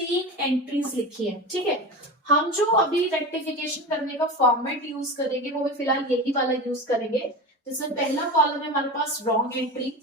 3 entries लिखी है, ठीक है। हम जो अभी रेक्टिफिकेशन करने का फॉर्मेट यूज करेंगे वो भी फिलहाल यही वाला यूज करेंगे, जिसमें पहला कॉलम है हमारे पास रॉन्ग एंट्री,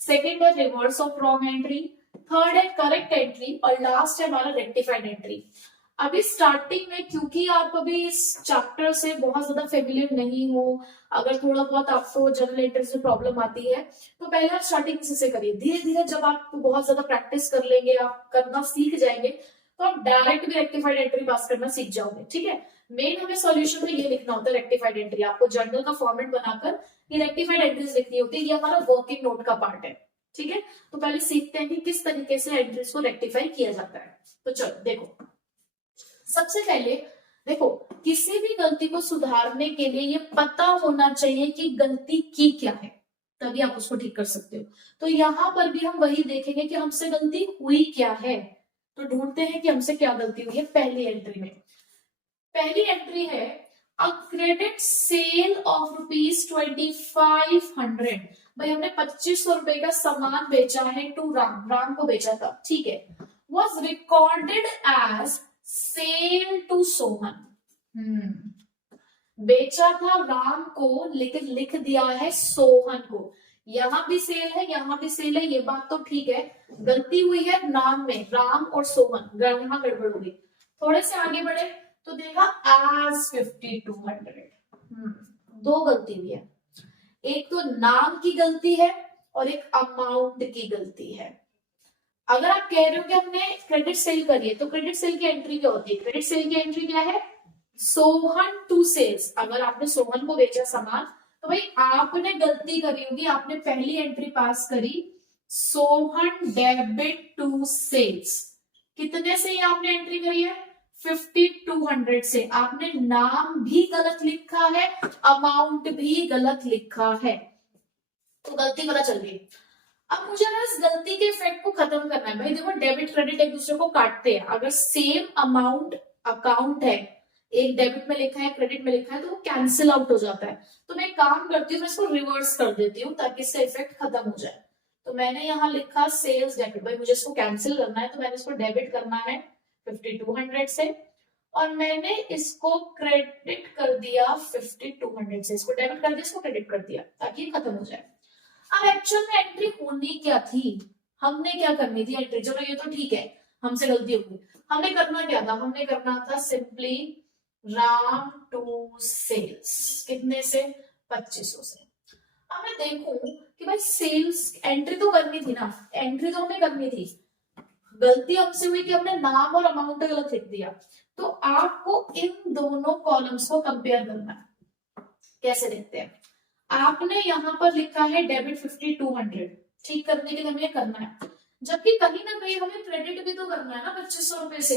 सेकेंड है reverse of wrong entry, third है करेक्ट एंट्री और लास्ट है हमारा रेक्टिफाइड एंट्री। अभी स्टार्टिंग में क्योंकि आप अभी इस चैप्टर से बहुत ज्यादा फेमिलियर नहीं हो, अगर थोड़ा बहुत आपको जनरल एंट्रीज में प्रॉब्लम आती है तो पहले आप स्टार्टिंग से करिए। धीरे धीरे जब आप बहुत ज्यादा प्रैक्टिस कर लेंगे, आप करना सीख जाएंगे, तो आप डायरेक्ट भी रेक्टिफाइड एंट्री पास करना सीख जाओगे, ठीक है। मेन हमें सॉल्यूशन में ये लिखना होता है रेक्टिफाइड एंट्री, आपको जर्नल का फॉर्मेट बनाकर ये रेक्टिफाइड एंट्रीज लिखनी होती है, ये हमारा वर्किंग नोट का पार्ट है, ठीक है। तो पहले सीखते हैं कि किस तरीके से एंट्रीज को रेक्टिफाई किया जाता है। तो चलो देखो, सबसे पहले देखो, किसी भी गलती को सुधारने के लिए ये पता होना चाहिए कि गलती की क्या है, तभी आप उसको ठीक कर सकते हो। तो यहां पर भी हम वही देखेंगे कि हमसे गलती हुई क्या है, तो ढूंढते हैं कि हमसे क्या गलती हुई है। पहली एंट्री में, पहली एंट्री है अ क्रेडिट सेल ऑफ ₹2500। भाई हमने 2500 रुपए का सामान बेचा है टू राम, राम को बेचा था, ठीक है। Was recorded as sale to Sohan, बेचा था राम को लेकिन लिख दिया है सोहन को। यहां भी सेल है, यहां भी सेल है, ये बात तो ठीक है, गलती हुई है नाम में, राम और सोहन, यहां गड़बड़ हुई। थोड़े से आगे बढ़े तो देखा एज 5200, दो गलती हुई है, एक तो नाम की गलती है और एक अमाउंट की गलती है। अगर आप कह रहे हो कि हमने क्रेडिट सेल करी है, तो क्रेडिट सेल की एंट्री क्या होती है? क्रेडिट सेल की एंट्री क्या है? Sohan to sales. अगर आपने सोहन को बेचा सामान, तो भाई आपने गलती करी होगी, आपने पहली एंट्री पास करी सोहन डेबिट टू सेल्स। कितने से आपने एंट्री करी है? 5200 से। आपने नाम भी गलत लिखा है, अमाउंट भी गलत लिखा है, तो गलती पता चल गई। अब मुझे ना इस गलती के इफेक्ट को खत्म करना है। भाई देखो, डेबिट क्रेडिट एक दूसरे को काटते हैं, अगर सेम अमाउंट अकाउंट है, एक डेबिट में लिखा है क्रेडिट में लिखा है, तो वो कैंसिल आउट हो जाता है। तो मैं काम करती हूँ, मैं इसको रिवर्स कर देती हूँ ताकि इसका इफेक्ट खत्म हो जाए। तो मैंने यहाँ लिखा सेल्स डेबिट, भाई मुझे इसको कैंसिल करना है, तो मैंने इसको डेबिट करना है 5200 से, और मैंने इसको क्रेडिट कर दिया 5200 से। इसको डेबिट कर दिया, इसको क्रेडिट कर दिया, ताकि ये खत्म हो जाए। अब एक्चुअल में एंट्री होनी क्या थी, हमने क्या करनी थी एंट्री? चलो ये तो ठीक है, हमसे गलती होगी, हमने करना क्या था? हमने करना था सिंपली राम टू सेल्स। कितने से? 2500 से। अब मैं देखूं कि भाई सेल्स एंट्री तो करनी थी ना, एंट्री तो हमें करनी थी, गलती हमसे हुई कि हमने नाम और अमाउंट गलत लिख दिया। तो आपको इन दोनों कॉलम्स को कंपेयर करना है। कैसे देखते हैं? आपने यहां पर लिखा है डेबिट 5200, ठीक करने के लिए हमें करना है, जबकि कहीं ना कहीं हमें क्रेडिट भी तो करना है ना 2500 रुपए से।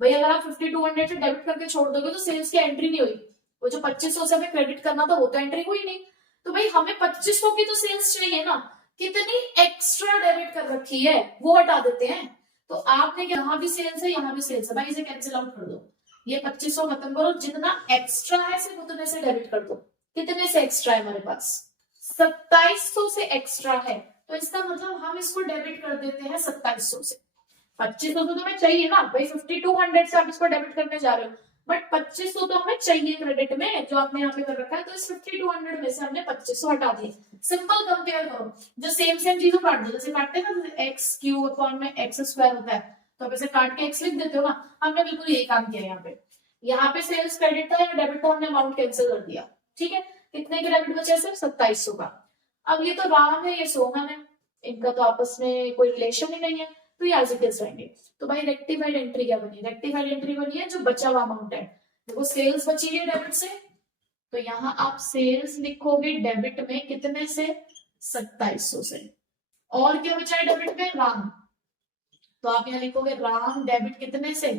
भाई अगर आप 5200 से डेबिट करके छोड़ दोगे तो सेल्स की एंट्री नहीं हुई, वो जो 2500 से हमें क्रेडिट करना था वो तो एंट्री हुई नहीं। तो भाई हमें 2500 की तो सेल्स चाहिए ना, कितनी एक्स्ट्रा डेबिट कर रखी है वो हटा देते हैं। तो आपने यहाँ भी सेल्स है, यहाँ भी सेल्स है, भाई इसे कैंसिल आउट कर दो, ये 2500 खत्म करो, जितना एक्स्ट्रा है सिर्फ उतने से डेबिट कर दो। कितने से एक्स्ट्रा है हमारे पास? 2700 से एक्स्ट्रा है, तो इसका मतलब हम इसको डेबिट कर देते हैं 2700 से। 2500 तो हमें चाहिए ना भाई, 5200 से आप इसको डेबिट करने जा रहे हो, बट 2500 तो हमें चाहिए क्रेडिट में, जो आपने यहाँ पे कर रखा है। तो इस 5200 में से हमने 2500 हटा दिए। सिंपल कंपेयर करो, जो सेम सेम चीजों काट दो, जैसे काटते हैं ना, एक्स क्यूब अपॉन में एक्स स्क्वायर होता है, तो आप इसे काट के एक्स लिख देते हो ना, हमने बिल्कुल यही काम किया यहाँ पे। यहाँ पे सेल्स क्रेडिट था या डेबिट था, हमने अमाउंट कैंसिल कर दिया, ठीक है। कितने के डेबिट बचे? सिर्फ 2700 का। अब ये तो राम है, ये सोहन है, इनका तो आपस में कोई रिलेशन ही नहीं है, तो ये एज इट इज रहेंगे। तो भाई रेक्टिफाइड एंट्री क्या बनी? रेक्टिफाइड एंट्री बनी है जो बचा हुआ अमाउंट है। देखो सेल्स बची है डेबिट से, तो यहाँ आप सेल्स लिखोगे डेबिट में कितने से? 2700 से। और क्या बचा है डेबिट में? राम, तो आप यहाँ लिखोगे राम डेबिट कितने से?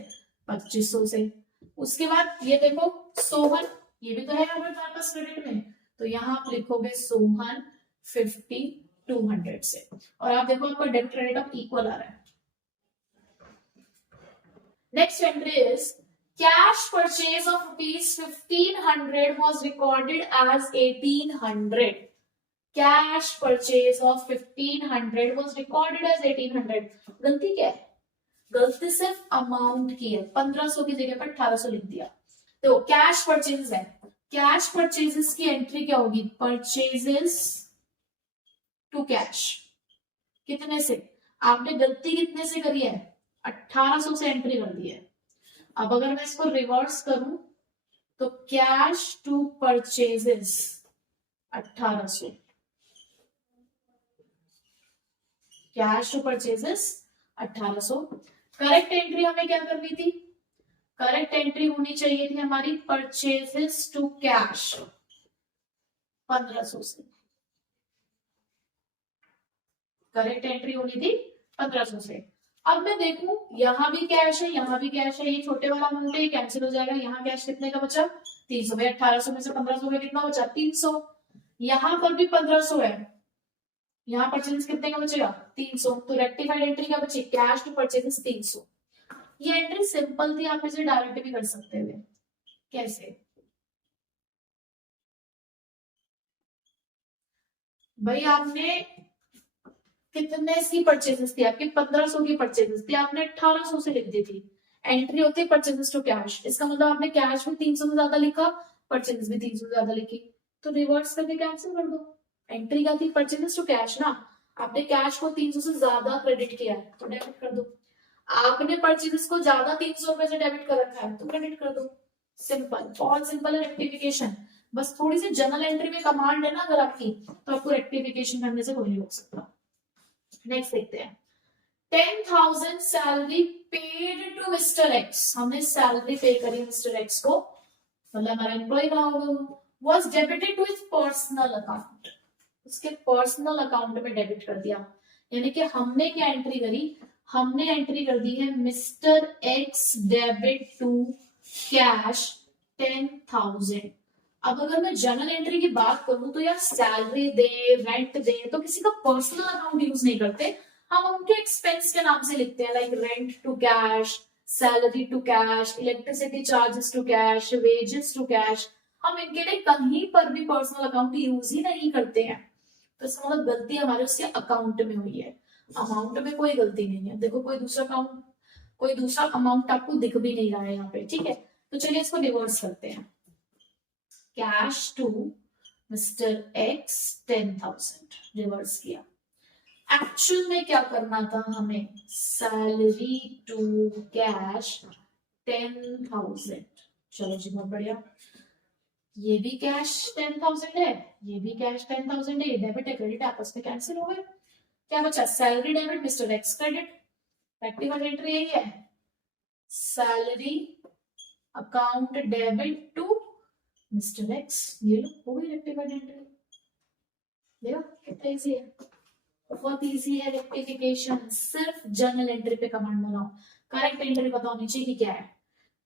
2500 से। उसके बाद ये देखो सोहन, ये भी तो है हमारे पास क्रेडिट में, तो यहाँ आप लिखोगे सोहन 5200 से। और आप देखो आपका डेबिट क्रेडिट अब इक्वल आ रहा है। Next entry is cash purchase of ₹1500 was recorded as 1800. Cash purchase of 1500 was recorded as 1800. गलती क्या है? गलती सिर्फ अमाउंट की है, 1500 की जगह पर 1800 लिख दिया। तो कैश परचेज है, कैश परचेजेस की एंट्री क्या होगी, परचेजेस टू कैश। कितने से, आपने गलती कितने से करी है, 1800 से एंट्री कर दी है। अब अगर मैं इसको रिवर्स करूं तो cash to purchases 1800, cash to purchases 1800। Correct entry हमें क्या करनी थी, करेक्ट एंट्री होनी चाहिए थी हमारी परचेजेस टू कैश 1500 से, करेक्ट एंट्री होनी थी 1500 से। अब मैं देखूं यहां भी कैश है, यहां भी कैश है, ये छोटे वाला अमाउंट है, कैंसिल हो जाएगा। यहाँ कैश कितने का बचा, 300। भाई 1800 में से 1500 का कितना बचा, 300। यहां पर भी 1500 है, यहाँ परचेज कितने का बचेगा, 300। तो रेक्टिफाइड एंट्री क्या बची, कैश टू परचेजेस 300। ये एंट्री सिंपल थी, आप इसे डायरेक्ट भी कर सकते थे। कैसे, भाई आपने कितने की परचेजेस थी, आपकी 1500 की परचेजेस थी, आपने 1800 से लिख दी थी। एंट्री होती है परचेजेस टू कैश, इसका मतलब आपने कैश भी 300 से ज्यादा लिखा, परचेजेस भी 300 से ज्यादा लिखी, तो रिवर्स करके कैंसिल कर दो। एंट्री क्या थी, परचेजेस टू कैश ना, आपने कैश को 300 से ज्यादा क्रेडिट किया है तो डेबिट कर दो। आपने परचेजेस को ज्यादा 300 रुपए से डेबिट कर रखा है तो क्रेडिट कर दो। सिंपल, बहुत सिंपल है रेक्टिफिकेशन। बस थोड़ी सी जनरल एंट्री में कमांड है ना अगर आपकी, तो आपको रेक्टिफिकेशन करने से कोई नहीं रोक सकता। नेक्स्ट देखते हैं, 10,000 salary paid to mister X, हमने सैलरी पे करी मिस्टर एक्स को, मतलब हमारा एम्प्लॉय रहा होगा, was debited to his personal account, उसके पर्सनल अकाउंट में डेबिट कर दिया। यानी कि हमने क्या एंट्री करी, हमने एंट्री कर दी है mister X debit to cash 10,000। अब अगर मैं जर्नल एंट्री की बात करूं तो यार सैलरी दे, रेंट दे, तो किसी का पर्सनल अकाउंट यूज नहीं करते, हम उनके एक्सपेंस के नाम से लिखते हैं, like rent to cash, salary to cash, electricity charges to cash, wages to cash. हम इनके लिए कहीं पर भी पर्सनल अकाउंट यूज ही नहीं करते हैं। तो इसका मतलब गलती हमारे उसके अकाउंट में हुई है, अमाउंट में कोई गलती नहीं है। देखो कोई दूसरा अकाउंट, कोई दूसरा अमाउंट आपको दिख भी नहीं रहा है यहाँ पे, ठीक है। तो चलिए इसको रिवर्स करते हैं, cash to mister X 10,000 reverse किया। एक्चुअल में क्या करना था हमें, सैलरी टू कैश 10,000। चलो जी बहुत बढ़िया, ये भी कैश 10,000 है, ये भी कैश 10,000 है, डेबिट है क्रेडिट आपस में कैंसिल हो गए। क्या बचा, salary debit mister X credit. Rectified entry यही है, salary account debit to mister X, ये लो हो गई रेक्टिफाइड एंट्री। देखो कितना इजी है, बहुत इजी है रेक्टिफिकेशन, सिर्फ जर्नल एंट्री पे कमांड बनाओ, करेक्ट एंट्री पता होनी चाहिए कि क्या है,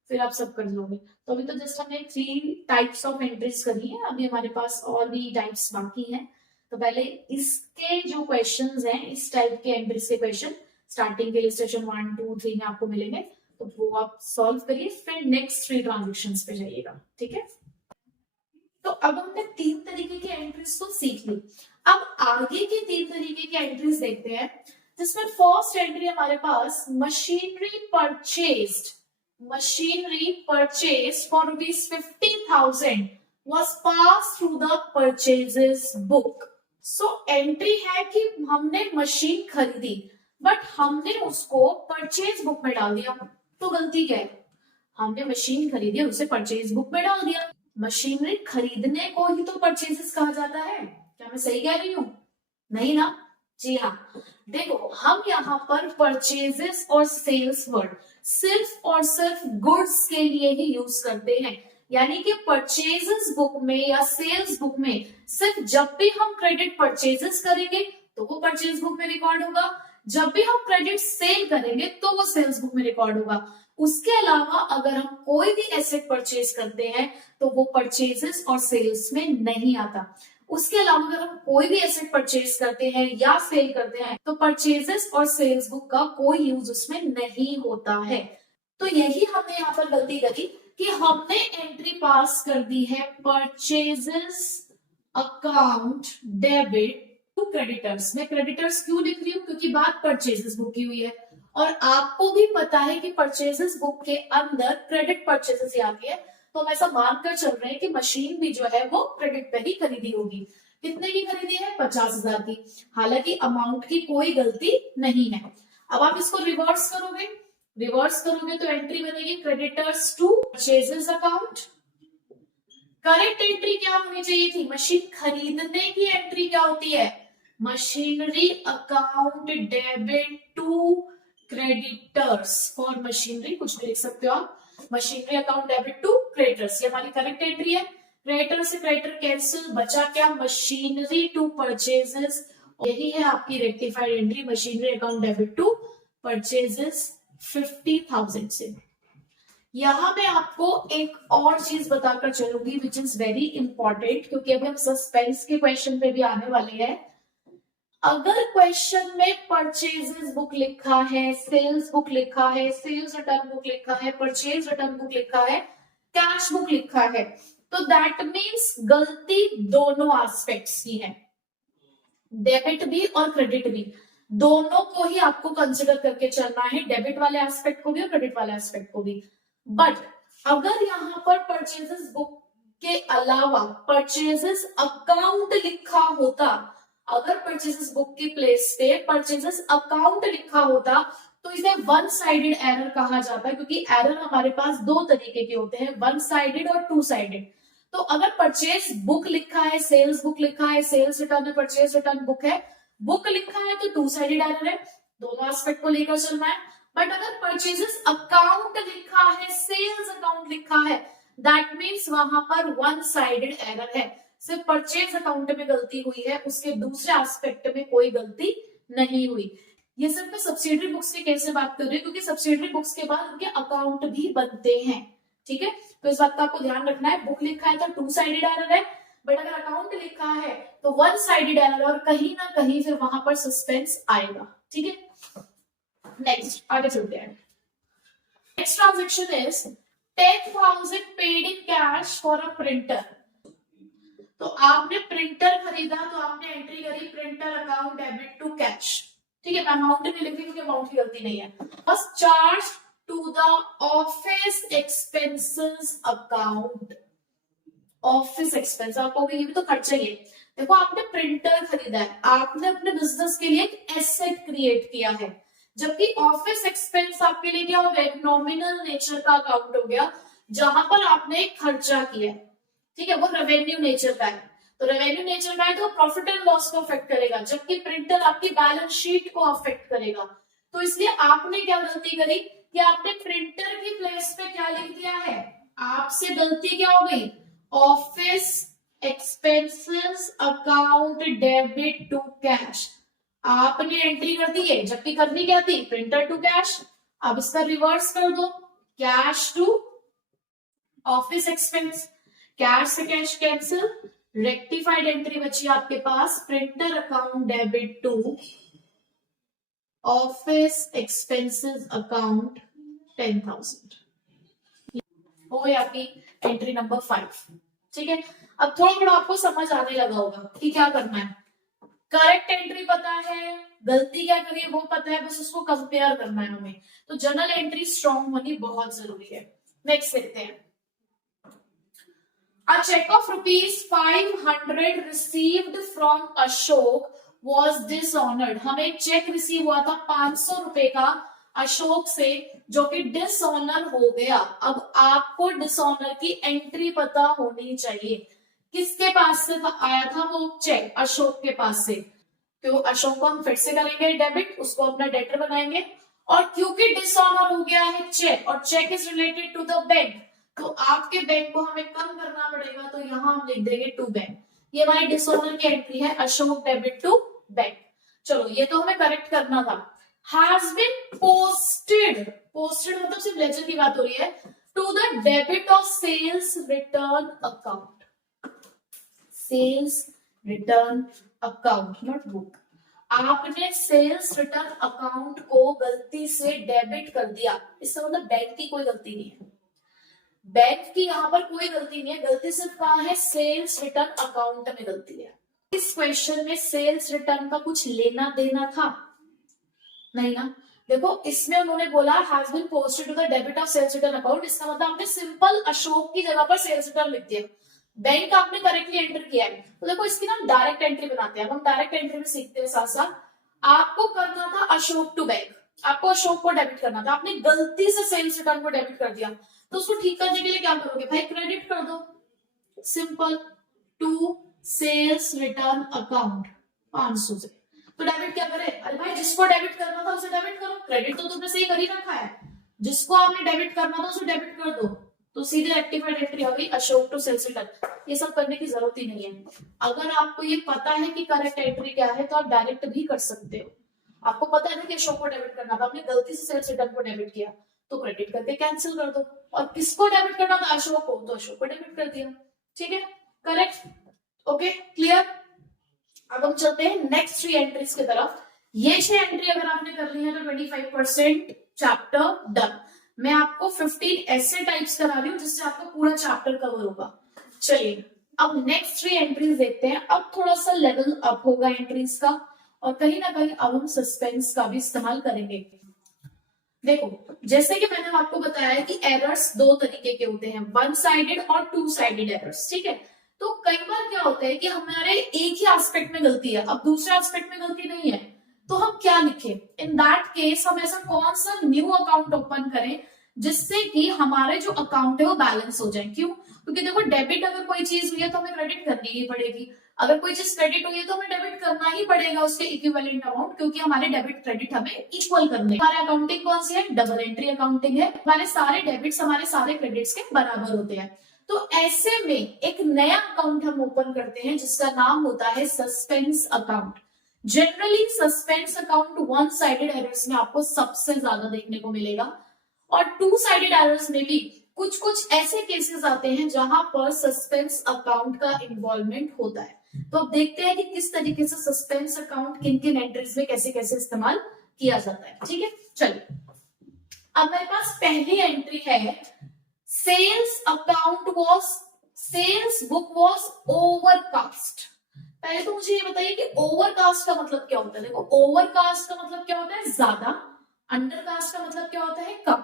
फिर आप सब कर लोगे। तो अभी तो जस्ट हमने 3 टाइप्स ऑफ एंट्रीज करी है, अभी हमारे पास और भी टाइप्स बाकी हैं। तो पहले इसके जो क्वेश्चंस हैं, इस टाइप के एंट्रीज के क्वेश्चन स्टार्टिंग के लिए सेशन 1, 2, 3 में आपको मिलेंगे, तो वो आप सॉल्व करिए, फिर नेक्स्ट 3 ट्रांजेक्शंस पे जाइएगा, ठीक है। तो अब हमने 3 तरीके की एंट्रीज तो सीख ली, अब आगे की 3 तरीके की एंट्रीज देखते हैं, जिसमें फर्स्ट एंट्री हमारे पास machinery purchased, machinery purchased for rupees 50,000 was passed through the purchases book. So entry है कि हमने मशीन खरीदी बट हमने उसको परचेज बुक में डाल दिया, तो गलती क्या है, हमने मशीन खरीदी और उसे परचेज बुक में डाल दिया। मशीनरी खरीदने को ही तो परचेजेस कहा जाता है, क्या मैं सही कह रही हूँ, नहीं ना, जी हाँ। देखो हम यहाँ पर परचेजेस और सेल्स वर्ड सिर्फ और सिर्फ गुड्स के लिए ही यूज करते हैं, यानी कि परचेजेस बुक में या सेल्स बुक में सिर्फ जब भी हम क्रेडिट परचेजेस करेंगे तो वो परचेज बुक में रिकॉर्ड होगा, जब भी हम क्रेडिट सेल करेंगे तो वो सेल्स बुक में रिकॉर्ड होगा। उसके अलावा अगर हम कोई भी एसेट परचेज करते हैं तो वो परचेजेस और सेल्स में नहीं आता। उसके अलावा अगर हम कोई भी एसेट परचेज करते हैं या सेल करते हैं तो परचेजेस और सेल्स बुक का कोई यूज उसमें नहीं होता है। तो यही हमने यहाँ पर गलती करी कि हमने एंट्री पास कर दी है purchases account debit to creditors. मैं क्रेडिटर्स क्यों लिख रही हूँ, क्योंकि बात परचेजेस बुक की हुई है, और आपको भी पता है कि परचेजेस बुक के अंदर क्रेडिट परचेजेस आती है, तो हम ऐसा मानकर चल रहे हैं कि मशीन भी जो है वो क्रेडिट पे ही खरीदी होगी। कितने की खरीदी है? 50,000 की। हालांकि अमाउंट की कोई गलती नहीं है। अब आप इसको रिवर्स करोगे, तो एंट्री बनेगी creditors to purchases account. Correct entry क्या होनी चाहिए थी? मशीन खरीदने की एंट्री क्या होती है? Machinery account debit to creditors for machinery, कुछ भी लिख सकते हो आप। Machinery account debit to creditors, ये हमारी करेक्ट एंट्री है। क्रेडिटर से क्रेडिटर कैंसिल, बचा क्या? Machinery to purchases. यही है आपकी rectified entry, machinery account debit to purchases 50,000 से। यहां मैं आपको एक और चीज बताकर चलूंगी विच इज वेरी इंपॉर्टेंट, क्योंकि अभी हम सस्पेंस के क्वेश्चन पे भी आने वाले हैं। अगर क्वेश्चन में परचेजेस बुक लिखा है, सेल्स बुक लिखा है, सेल्स रिटर्न बुक लिखा है, परचेज रिटर्न बुक लिखा है, कैश बुक लिखा है, तो दैट मीन्स गलती दोनों एस्पेक्ट्स की है, डेबिट भी और क्रेडिट भी, दोनों को ही आपको कंसिडर करके चलना है, डेबिट वाले एस्पेक्ट को भी और क्रेडिट वाले एस्पेक्ट को भी। बट अगर यहां पर परचेजेस बुक के अलावा परचेजेस अकाउंट लिखा होता, अगर परचेजेस बुक की प्लेस पे परचेजेस अकाउंट लिखा होता, तो इसे वन साइडेड एरर कहा जाता है, क्योंकि एरर हमारे पास दो तरीके के होते हैं, वन साइडेड और टू साइडेड। तो अगर परचेज बुक लिखा है, सेल्स बुक लिखा है, सेल्स रिटर्न है, परचेज रिटर्न बुक है, बुक लिखा है तो टू साइडेड एरर है, दोनों एस्पेक्ट को लेकर चलना है। बट अगर परचेजेस अकाउंट लिखा है, सेल्स अकाउंट लिखा है, दैट मीन्स वहां पर वन साइडेड एरर है, सिर्फ परचेज अकाउंट में गलती हुई है, उसके दूसरे एस्पेक्ट में कोई गलती नहीं हुई। ये सिर्फ मैं सब्सिडरी बुक्स की कैसे बात कर रही हूँ, क्योंकि सब्सिडरी बुक्स के बाद उनके अकाउंट भी बनते हैं, ठीक है। तो इस बात का आपको ध्यान रखना है, बुक लिखा है तो टू साइडेड एरर है, बट अगर अकाउंट लिखा है तो वन साइडेड एरर, और कहीं ना कहीं फिर वहां पर सस्पेंस आएगा, ठीक है। नेक्स्ट आगे चलते हैं। Next transaction is 10,000 paid in cash for a printer. तो आपने प्रिंटर खरीदा, तो आपने एंट्री करी printer account debit to cash, ठीक है। मैं अमाउंट नहीं लिख रही क्योंकि अमाउंट की गलती नहीं है। बस charge to the office expenses account, office expense आपको ये भी तो खर्चा ही है। देखो आपने प्रिंटर खरीदा है, आपने अपने बिजनेस के लिए एक एसेट क्रिएट किया है, जबकि ऑफिस एक्सपेंस आपके लिए क्या हो गया? एक नॉमिनल नेचर का अकाउंट हो गया, जहां पर आपने एक खर्चा किया है, ठीक है, वो रेवेन्यू नेचर का है। तो रेवेन्यू नेचर का है तो प्रॉफिट एंड लॉस को अफेक्ट करेगा, जबकि प्रिंटर आपकी बैलेंस शीट को अफेक्ट करेगा। तो इसलिए आपने क्या गलती करी कि आपने प्रिंटर की प्लेस पे क्या लिख दिया है? आपसे गलती क्या हो गई? Office expenses account debit to cash, आपने एंट्री कर दी है, जबकि करनी क्या थी? Printer to cash. अब इसका रिवर्स कर दो, cash to office expense, cash से कैश कैंसिल, रेक्टिफाइड एंट्री बची आपके पास printer account debit to office expenses account 10,000, हो गई आपकी एंट्री नंबर 5, ठीक है। अब थोड़ा थोड़ा आपको समझ आने लगा होगा कि क्या करना है, करेक्ट एंट्री पता है, गलती क्या करी है वो पता है, बस उसको कंपेयर करना है हमें। तो जर्नल एंट्री स्ट्रॉन्ग होनी बहुत जरूरी है। नेक्स्ट देखते हैं, A check of ₹500 received from Ashok was dishonored. हमें एक चेक रिसीव हुआ था 500 रुपए का अशोक से, जो कि डिसऑनर हो गया। अब आपको डिसऑनर की एंट्री पता होनी चाहिए, किसके पास से आया था वो चेक? अशोक के पास से। तो अशोक को हम फिर से करेंगे डेबिट, उसको अपना डेटर बनाएंगे, और क्योंकि डिसऑनर हो गया है चेक, और cheque is related to the bank, तो आपके बैंक को हमें कम करना पड़ेगा, तो यहां हम लिख देंगे टू बैंक। ये हमारी डिसऑनर की एंट्री है, अशोक डेबिट टू बैंक। चलो ये तो हमें करेक्ट करना था। हैज बीन पोस्टेड, पोस्टेड मतलब सिर्फ लेजर की बात हो रही है, to the debit of sales return account, sales return account not book. आपने सेल्स रिटर्न अकाउंट को गलती से डेबिट कर दिया, इसका मतलब बैंक की कोई गलती नहीं है, बैंक की यहां पर कोई गलती नहीं है, गलती सिर्फ कहां है? सेल्स रिटर्न अकाउंट में गलती है। इस क्वेश्चन में सेल्स रिटर्न का कुछ लेना देना था नहीं ना, देखो इसमें उन्होंने बोला has been posted to the debit of sales return account, इसका मतलब आपने सिंपल अशोक की जगह पर सेल्स रिटर्न लिख दिया, बैंक आपने करेक्टली एंटर किया है। तो देखो इसकी ना डायरेक्ट एंट्री बनाते हैं, हम डायरेक्ट एंट्री में सीखते हैं साथ साथ। आपको करना था अशोक टू बैंक, आपको अशोक को डेबिट करना था, आपने गलती से सेल्स रिटर्न को डेबिट कर दिया, तो उसको ठीक करने के लिए क्या करोगे भाई, क्रेडिट कर दो, simple, to sales return account 500 से। तो डेबिट क्या करे, अरे भाई जिसको डेबिट करना था उसे डेबिट करो, क्रेडिट तो तुमने सही कर ही रखा है, जिसको आपने डेबिट करना था उसे डेबिट कर दो, तो सीधे रेक्टिफाइड एंट्री आ गई अशोक टू सेल्स रिटर्न। ये सब करने की जरूरत ही नहीं है, अगर आपको ये पता है कि करेक्ट एंट्री क्या है तो आप डायरेक्ट भी कर सकते हो। आपको पता है ना कि अशोक को डेबिट करना था, आपने गलती से सेल्स रिटर्न को डेबिट किया, तो क्रेडिट करके कैंसिल कर दो, और किसको डेबिट करना था, अशोक को, तो अशोक को डेबिट कर दिया, ठीक है, करेक्ट, ओके क्लियर। अब हम चलते हैं नेक्स्ट 3 एंट्रीज की तरफ। ये 6 एंट्री अगर आपने कर ली है तो 25% चैप्टर डन। मैं आपको 15 ऐसे टाइप्स करा रही हूँ जिससे आपका पूरा चैप्टर कवर होगा। चलिए अब नेक्स्ट 3 एंट्रीज देखते हैं। अब थोड़ा सा लेवल अप होगा एंट्रीज का, और कहीं ना कहीं अब हम सस्पेंस का भी इस्तेमाल करेंगे। देखो जैसे कि मैंने आपको बताया कि एरर्स 2 तरीके के होते हैं, 1 साइडेड और 2 साइडेड एरर्स, ठीक है। तो कई बार क्या होता है कि हमारे एक ही एस्पेक्ट में गलती है, अब दूसरे एस्पेक्ट में गलती नहीं है, तो हम क्या लिखें, इन दैट केस हम ऐसा कौन सा न्यू अकाउंट ओपन करें जिससे कि हमारे जो अकाउंट है वो बैलेंस हो जाए। क्यों, क्योंकि देखो डेबिट अगर कोई चीज हुई है तो हमें क्रेडिट करनी ही पड़ेगी, अगर कोई चीज क्रेडिट हुई है तो हमें डेबिट करना ही पड़ेगा उसके इक्विवेलेंट अमाउंट, क्योंकि हमारे डेबिट क्रेडिट हमें इक्वल करने। हमारे अकाउंटिंग कौन सी है, डबल एंट्री अकाउंटिंग है, हमारे सारे डेबिट्स हमारे सारे क्रेडिट्स के बराबर होते हैं। तो ऐसे में एक नया अकाउंट हम ओपन करते हैं जिसका नाम होता है suspense account. Generally suspense account 1 sided errors में आपको सबसे ज्यादा देखने को मिलेगा, और 2 साइडेड एरर्स में भी कुछ कुछ ऐसे केसेस आते हैं जहां पर सस्पेंस अकाउंट का इन्वॉल्वमेंट होता है। तो अब देखते हैं कि किस तरीके से सस्पेंस अकाउंट किन किन एंट्रीज में कैसे कैसे इस्तेमाल किया जाता है, ठीक है। चलिए अब मेरे पास पहली एंट्री है, sales account was, sales book was overcast. पहले तो मुझे ये बताइए कि ओवरकास्ट का मतलब क्या होता है। देखो ओवरकास्ट का मतलब क्या होता है, ज्यादा, अंडरकास्ट का मतलब क्या होता है, कम।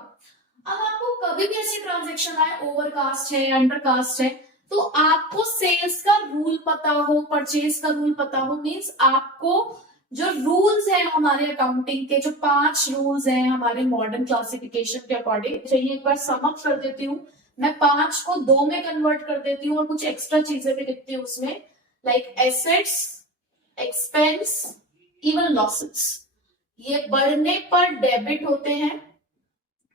अब आपको कभी भी ऐसी ट्रांजेक्शन आए, ओवरकास्ट है, अंडरकास्ट है, तो आपको सेल्स का रूल पता हो, परचेज का रूल पता हो, मींस आपको जो रूल्स हैं हमारे अकाउंटिंग के, जो 5 रूल्स हैं हमारे मॉडर्न क्लासिफिकेशन के अकॉर्डिंग, चाहिए एक बार सम अप कर देती हूँ मैं, 5 को 2 में कन्वर्ट कर देती हूँ और कुछ एक्स्ट्रा चीजें भी लिखती हूँ उसमें, like assets, expense, even losses. ये बढ़ने पर डेबिट होते हैं,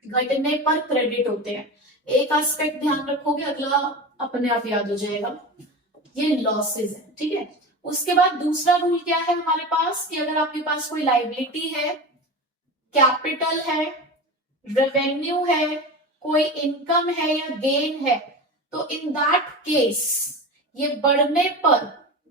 घटने पर क्रेडिट होते हैं। एक एस्पेक्ट ध्यान रखोगे, अगला अपने आप याद हो जाएगा। ये लॉसेस है, ठीक है। उसके बाद दूसरा रूल क्या है हमारे पास, कि अगर आपके पास कोई लाइबिलिटी है, कैपिटल है, रेवेन्यू है, कोई इनकम है या गेन है, तो इन दैट केस ये बढ़ने पर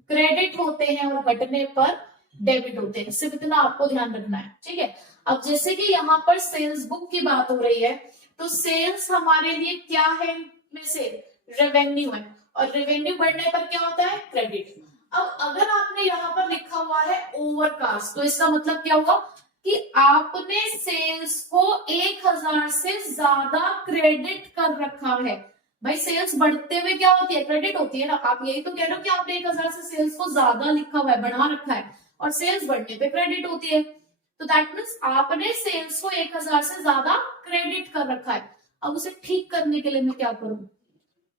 क्रेडिट होते हैं और घटने पर डेबिट होते हैं। सिर्फ इतना आपको ध्यान रखना है, ठीक है। अब जैसे कि यहाँ पर सेल्स बुक की बात हो रही है, तो सेल्स हमारे लिए क्या है, में से रेवेन्यू है, और रेवेन्यू बढ़ने पर क्या होता है, क्रेडिट। अब अगर आपने यहाँ पर लिखा हुआ है ओवरकास्ट, तो इसका मतलब क्या हुआ कि आपने सेल्स को 1000 से ज्यादा क्रेडिट कर रखा है। भाई सेल्स बढ़ते हुए क्या होती है, क्रेडिट होती है ना, आप यही तो कह रहे हो कि आपने 1000 से सेल्स को ज्यादा लिखा हुआ है, बढ़ा रखा है, और सेल्स बढ़ने पे क्रेडिट होती है, तो दैट मीन्स आपने सेल्स को 1000 से ज्यादा क्रेडिट कर रखा है। अब उसे ठीक करने के लिए मैं क्या करूं,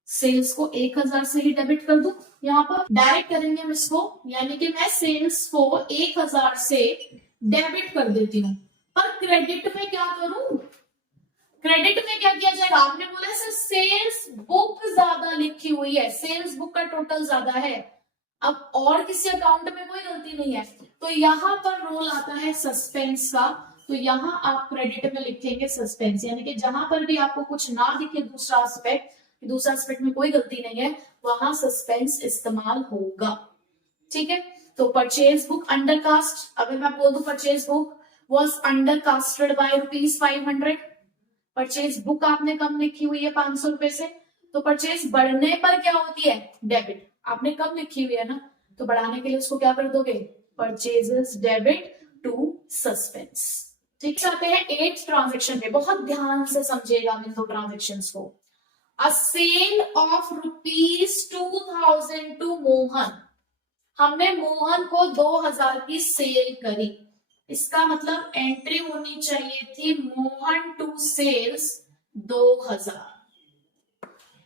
सेल्स को 1000 से ही डेबिट कर दूं, यहाँ पर डायरेक्ट करेंगे हम इसको, यानी कि मैं सेल्स को 1000 से डेबिट कर देती हूँ, पर क्रेडिट में क्या करूं, क्रेडिट में क्या किया जाएगा, आपने बोला है सेल्स बुक ज्यादा लिखी हुई है, सेल्स बुक का टोटल ज्यादा है, अब और किसी अकाउंट में कोई गलती नहीं है, तो यहाँ पर रोल आता है सस्पेंस का, तो यहाँ आप क्रेडिट में लिखेंगे सस्पेंस, यानी कि जहां पर भी आपको कुछ ना दिखे दूसरा एस्पेक्ट में कोई गलती नहीं है, वहां सस्पेंस इस्तेमाल होगा, ठीक है। तो परचेज बुक अंडरकास्ट, अगर मैं बोल दूं purchase book was undercasted by ₹500, purchase book आपने कम लिखी हुई है 500 रुपए से, तो परचेज बढ़ने पर क्या होती है, डेबिट, आपने कम लिखी हुई है ना, तो बढ़ाने के लिए उसको क्या कर दोगे, परचेजेस डेबिट टू सस्पेंस, ठीक है, आते हैं 8th ट्रांजेक्शन पे। बहुत ध्यान से समझिएगा इन दो ट्रांजेक्शंस को। अ सेल ऑफ ₹2000 टू मोहन, हमने मोहन को 2000 की सेल करी। इसका मतलब एंट्री होनी चाहिए थी Mohan to sales 2000,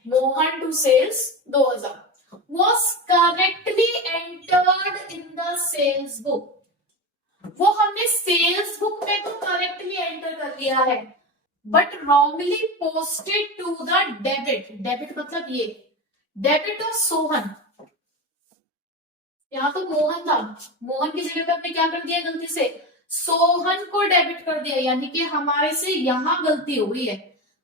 Mohan to sales 2000 was correctly entered in the sales book। वो हमने सेल्स बुक में तो करेक्टली एंटर कर लिया है, but wrongly posted to the debit. Debit मतलब ये डेबिट ऑफ सोहन। यहाँ तो मोहन था, मोहन की जगह पे हमने क्या कर दिया गलती से, सोहन को डेबिट कर दिया, यानी कि हमारे से यहां गलती हो गई है,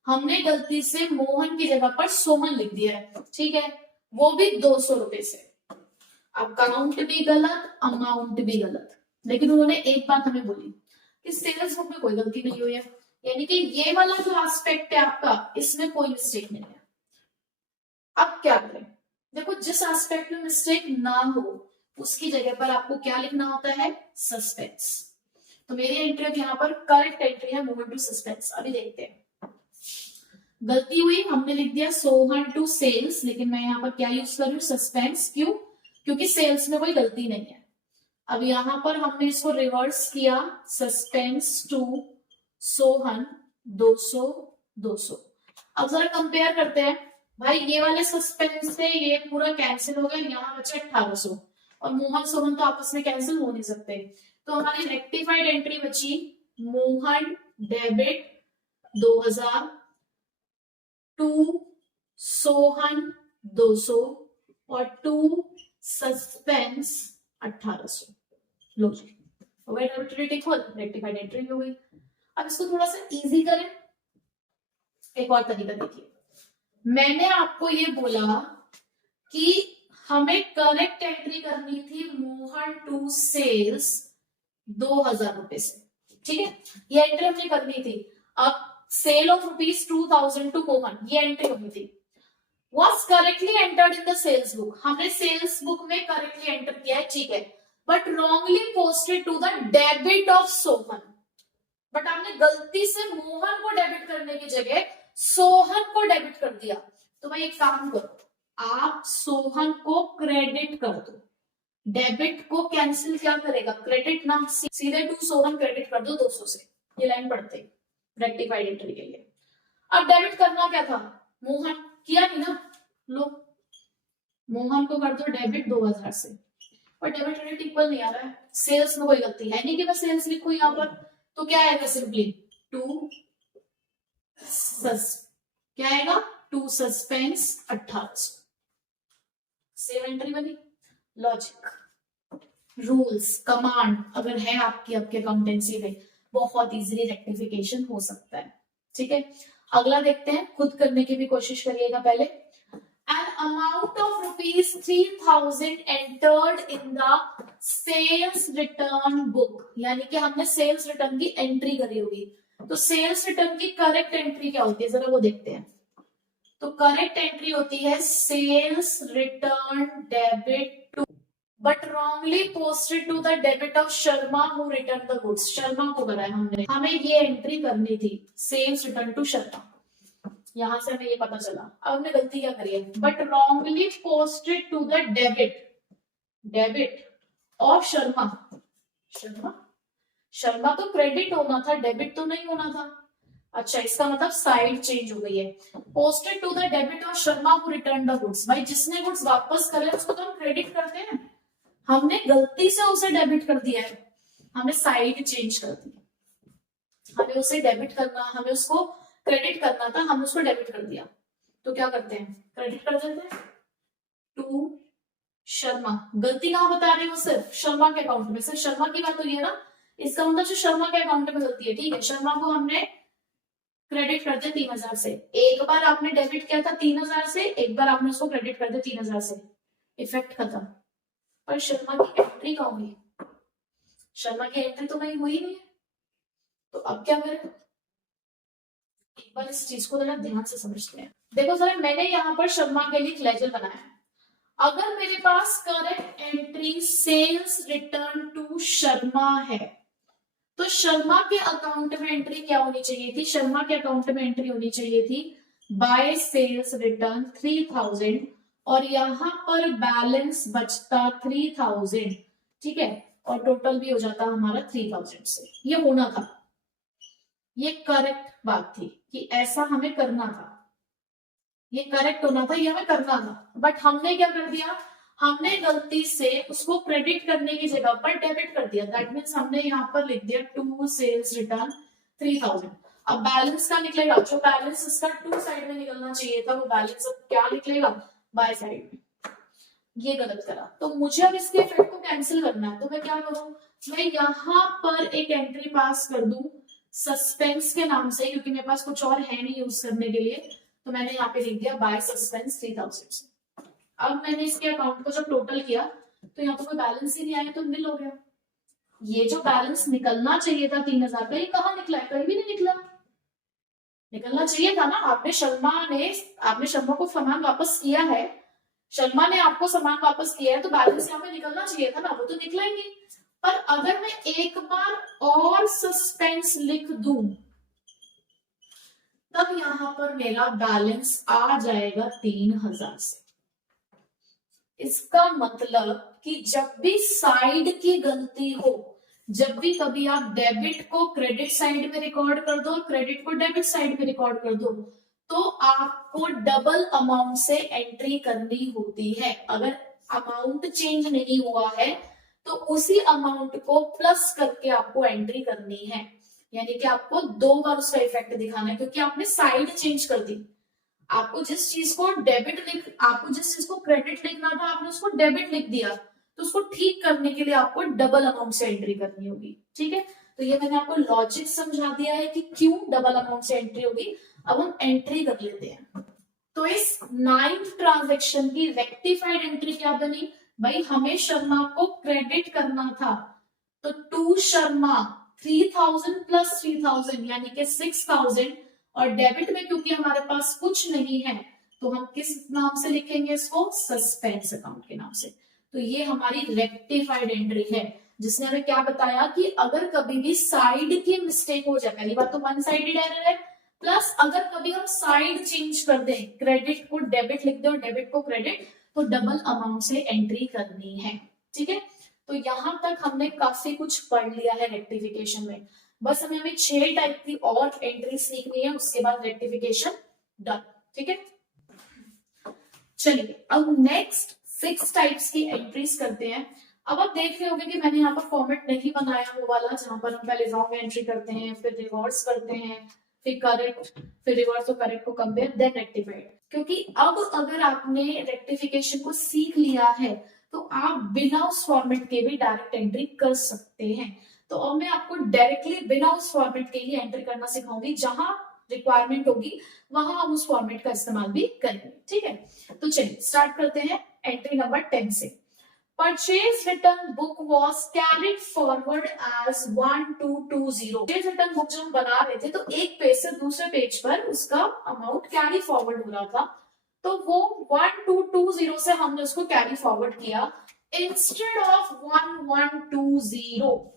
हमने गलती से मोहन की जगह पर सोहन लिख दिया है। ठीक है, वो भी 200 रुपए से। अकाउंट भी गलत, अमाउंट भी गलत, लेकिन उन्होंने एक बात हमें बोली कि सेल्स बुक में कोई गलती नहीं हुई है, यानी कि ये वाला जो एस्पेक्ट है आपका, इसमें कोई मिस्टेक नहीं है। अब क्या करें, देखो जिस एस्पेक्ट में मिस्टेक ना हो उसकी जगह पर आपको क्या लिखना होता है, सस्पेंस। तो मेरी एंट्री यहाँ पर करेक्ट एंट्री है मोहन टू सस्पेंस। अभी देखते हैं, गलती हुई, हमने लिख दिया सोहन टू सेल्स, लेकिन मैं यहाँ पर क्या यूज कर रही हूँ, सस्पेंस। क्यों, क्योंकि सेल्स में कोई गलती नहीं है। अब यहां पर हमने इसको रिवर्स किया, सस्पेंस टू सोहन 200 200। अब जरा कंपेयर करते हैं, भाई ये वाले सस्पेंस से ये पूरा कैंसिल हो गया, यहाँ बचा 1800, और मोहन सोहन तो आपस में कैंसिल हो नहीं सकते। तो हमारी रेक्टिफाइड एंट्री बची मोहन डेबिट 2000 टू सोहन 200 और टू सस्पेंस 1800। लो जी, रेक्टिफाइड एंट्री हो गई। अब इसको थोड़ा सा इजी करें, एक और तरीका देखिए। मैंने आपको ये बोला कि हमें करेक्ट एंट्री करनी थी मोहन टू सेल्स 2000 रुपए से, ठीक है, ये एंट्री हमने करनी थी। अब सेल ऑफ ₹2000 टू मोहन, ये एंट्री होनी थी। was correctly entered in the sales book, हमने सेल्स बुक में करेक्टली एंटर किया है, ठीक है, but wrongly posted to the debit of Sohan. But आपने गलती से मोहन को डेबिट करने की जगह सोहन को डेबिट कर दिया। तो भाई एक काम करो, आप सोहन को क्रेडिट कर दो, डेबिट को कैंसिल क्या करेगा, क्रेडिट ना, सीधे टू सोहन क्रेडिट कर दो 200 से। ये लाइन पढ़ते रेक्टिफाइड एंट्री के लिए। अब डेबिट करना क्या था, मोहन, किया नहीं ना, लो मोहन को कर दो डेबिट 2000 से, पर डेबिट क्रेडिट इक्वल नहीं आ रहा है, सेल्स में कोई गलती है नहीं कि मैं सेल्स लिखूं यहाँ पर, तो क्या आएगा, सिंपली टू क्या आएगा, टू सस्पेंस 1800। सेम एंट्री बनी। लॉजिक, रूल्स, कमांड अगर है आपकी आपके अकाउंटेंसी में, बहुत इजीली रेक्टिफिकेशन हो सकता है। ठीक है, अगला देखते हैं, खुद करने की भी कोशिश करिएगा पहले। An amount of ₹3000 entered in the sales return book, यानी कि हमने सेल्स रिटर्न की एंट्री करी होगी। तो सेल्स रिटर्न की करेक्ट एंट्री क्या होती है, जरा वो देखते हैं। तो करेक्ट एंट्री होती है sales return debit to, but wrongly posted to the debit of Sharma who return the goods. Sharma को करा है हमने, हमें ये एंट्री करनी थी, सेल्स रिटर्न टू शर्मा। यहां से हमें ये पता चला। अब हमने गलती क्या करी है, but wrongly posted to the debit of Sharma. Sharma तो क्रेडिट होना था, डेबिट तो नहीं होना था। अच्छा, इसका मतलब साइड चेंज हो गई है। Posted to the debit of Sharma who return the goods, भाई जिसने गुड्स वापस करे उसको तो हम क्रेडिट करते हैं, हमने गलती से उसे डेबिट कर दिया है, हमें साइड चेंज कर दी। हमें उसे डेबिट करना, हमें उसको क्रेडिट करना था, हमने उसको डेबिट कर दिया। तो क्या करते हैं, क्रेडिट कर देते हैं टू शर्मा। गलती कहां बता रहे हो, सिर्फ शर्मा के अकाउंट में, सिर्फ शर्मा की बात हुई है ना, इसका मतलब जो शर्मा के अकाउंट में गलती है। ठीक है, शर्मा को हमने क्रेडिट कर दिया 3000 से, एक बार आपने डेबिट किया था 3000 से, एक बार आपने उसको क्रेडिट कर दिया 3000 से, इफेक्ट खत्म। पर शर्मा की एंट्री कहाँ हुई, शर्मा की एंट्री तो कहीं हुई नहीं है। तो अब क्या करें, एक बार इस चीज को जरा ध्यान से समझते हैं। देखो जरा, मैंने यहाँ पर शर्मा के लिए लेजर बनाया है। अगर मेरे पास correct entry sales return to Sharma है, तो शर्मा के अकाउंट में एंट्री क्या होनी चाहिए थी? शर्मा के अकाउंट में एंट्री होनी चाहिए थी बाय सेल्स रिटर्न 3000 और यहां पर बैलेंस बचता 3000, ठीक है, और टोटल भी हो जाता हमारा 3000 से। ये होना था, ये करेक्ट बात थी कि ऐसा हमें करना था, ये करेक्ट होना था, ये हमें करना था। बट हमने क्या कर दिया? हमने गलती से उसको क्रेडिट करने की जगह पर डेबिट कर दिया। दैट मीन्स हमने यहाँ पर लिख दिया टू सेल्स रिटर्न 3000। अब बैलेंस का निकलेगा, जो बैलेंस इसका टू साइड में निकलना चाहिए था वो बैलेंस अब क्या निकलेगा? बाय साइड में। ये गलत करा, तो मुझे अब इसके इफेक्ट को कैंसिल करना है, तो मैं क्या करूं? मैं यहाँ पर एक एंट्री पास कर दूं सस्पेंस के नाम से, क्योंकि मेरे पास कुछ और है नहीं यूज करने के लिए, तो मैंने यहाँ पे लिख दिया बाय सस्पेंस 3000 से। अब मैंने इसके अकाउंट को जब टोटल किया तो यहाँ तो कोई बैलेंस ही नहीं आया, तो निल हो गया। ये जो बैलेंस निकलना चाहिए था 3000 का, ये कहाँ निकला है? कहीं भी नहीं निकला। निकलना चाहिए था ना। आपने शर्मा को सामान वापस किया है, शर्मा ने आपको सामान वापस किया है, तो बैलेंस यहाँ पे निकलना चाहिए था ना, वो तो निकला ही नहीं। पर अगर मैं एक बार और सस्पेंस लिख दूं तब यहां पर मेरा बैलेंस आ जाएगा 3000 से। इसका मतलब कि जब भी साइड की गलती हो, जब भी कभी आप डेबिट को क्रेडिट साइड में रिकॉर्ड कर दो और क्रेडिट को डेबिट साइड में रिकॉर्ड कर दो, तो आपको डबल अमाउंट से एंट्री करनी होती है। अगर अमाउंट चेंज नहीं हुआ है तो उसी अमाउंट को प्लस करके आपको एंट्री करनी है, यानी कि आपको दो बार उसका इफेक्ट दिखाना है, क्योंकि आपने साइड चेंज कर दी। आपको जिस चीज को क्रेडिट लिखना था, आपने उसको डेबिट लिख दिया, तो उसको ठीक करने के लिए आपको डबल अमाउंट से एंट्री करनी होगी। ठीक है, तो ये मैंने आपको लॉजिक समझा दिया है कि क्यों डबल अमाउंट से एंट्री होगी। अब हम एंट्री कर लेते हैं। तो इस 9th ट्रांजेक्शन की रेक्टिफाइड एंट्री क्या बनी? भाई हमें शर्मा को क्रेडिट करना था, तो टू शर्मा 3000 प्लस 3000 यानी कि 6000, और डेबिट में क्योंकि हमारे पास कुछ नहीं है तो हम किस नाम से लिखेंगे इसको? सस्पेंस अकाउंट के नाम से। तो ये हमारी रेक्टिफाइड एंट्री है, जिसने हमें क्या बताया कि अगर कभी भी साइड की मिस्टेक हो जाए, पहली बात तो वन साइडेड एरर है, प्लस अगर कभी हम साइड चेंज कर दें, क्रेडिट को डेबिट लिख दे और डेबिट को क्रेडिट, तो डबल अमाउंट से एंट्री करनी है। ठीक है, तो यहां तक हमने काफी कुछ पढ़ लिया है रेक्टिफिकेशन में। बस हमें 6 टाइप की और एंट्री सीखनी है, उसके बाद रेक्टिफिकेशन डन। ठीक है, चलिए अब नेक्स्ट 6 टाइप्स की एंट्रीज करते हैं। अब आप देख रहे होंगे कि मैंने यहाँ पर फॉर्मेट नहीं बनाया वो वाला, जहां पर हम पहले रॉन्ग एंट्री करते हैं, फिर रिवर्स करते हैं, फिर करेक्ट, फिर रिवर्स और करेक्ट को कंपेयर, देन रेक्टिफाइड। क्योंकि अब अगर आपने रेक्टिफिकेशन को सीख लिया है तो आप बिना उस फॉर्मेट के भी डायरेक्ट एंट्री कर सकते हैं। तो अब मैं आपको डायरेक्टली बिना उस फॉर्मेट के ही एंट्री करना सिखाऊंगी, जहां रिक्वायरमेंट होगी वहां हम उस फॉर्मेट का इस्तेमाल भी करेंगे। ठीक है, तो चलिए स्टार्ट करते हैं एंट्री नंबर 10 से। Purchase return book was carried forward as 1220। Purchase return book जब हम बना रहे थे तो एक पेज से दूसरे पेज पर उसका अमाउंट कैरी फॉरवर्ड हो रहा था, तो वो 1220 से हमने उसको कैरी फॉरवर्ड किया। इंस्टेड ऑफ 1120